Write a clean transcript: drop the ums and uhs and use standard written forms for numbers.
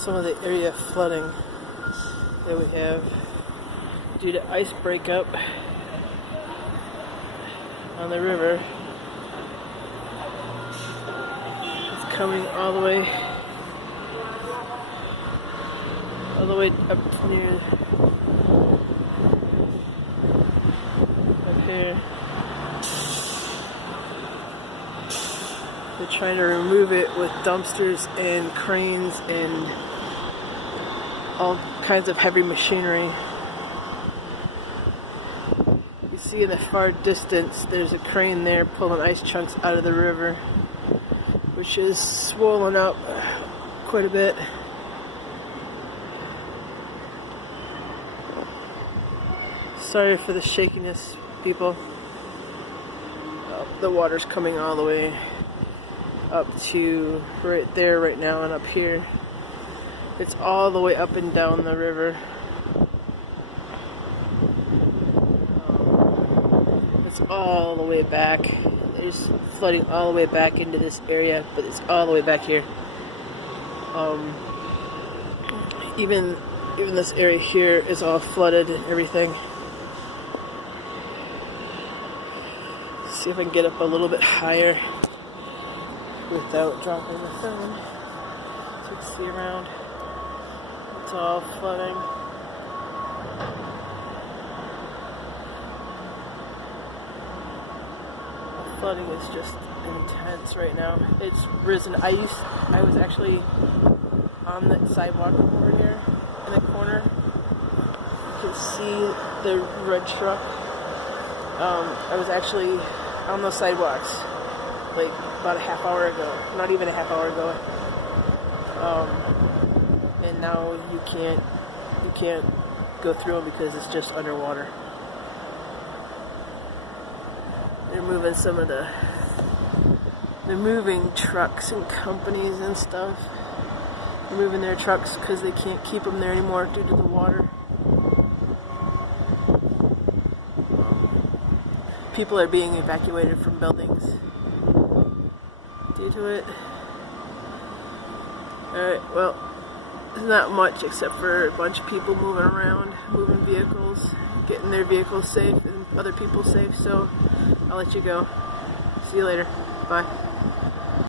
some of the area flooding that we have due to ice breakup on the river. It's coming all the way up near up here. They're trying to remove it with dumpsters and cranes and all kinds of heavy machinery. You see in the far distance there's a crane there pulling ice chunks out of the river, which is swollen up quite a bit. Sorry for the shakiness, people. The water's coming all the way up to right there right now and up here. It's all the way up and down the river. It's all the way back. There's flooding all the way back into this area, but it's all the way back here. Even this area here is all flooded and everything. See if I can get up a little bit higher without dropping the phone, so you can see around. It's all flooding. The flooding is just intense right now. It's risen. I was actually on the sidewalk over here in the corner. You can see the red truck. I was actually on those sidewalks like about a half hour ago, not even a half hour ago, and now you can't go through them because it's just underwater. They're moving trucks and companies and stuff. They're moving their trucks because they can't keep them there anymore due to the water. People are being evacuated from buildings due to it. Alright, well, there's not much except for a bunch of people moving around, moving vehicles, getting their vehicles safe and other people safe, so I'll let you go. See you later. Bye.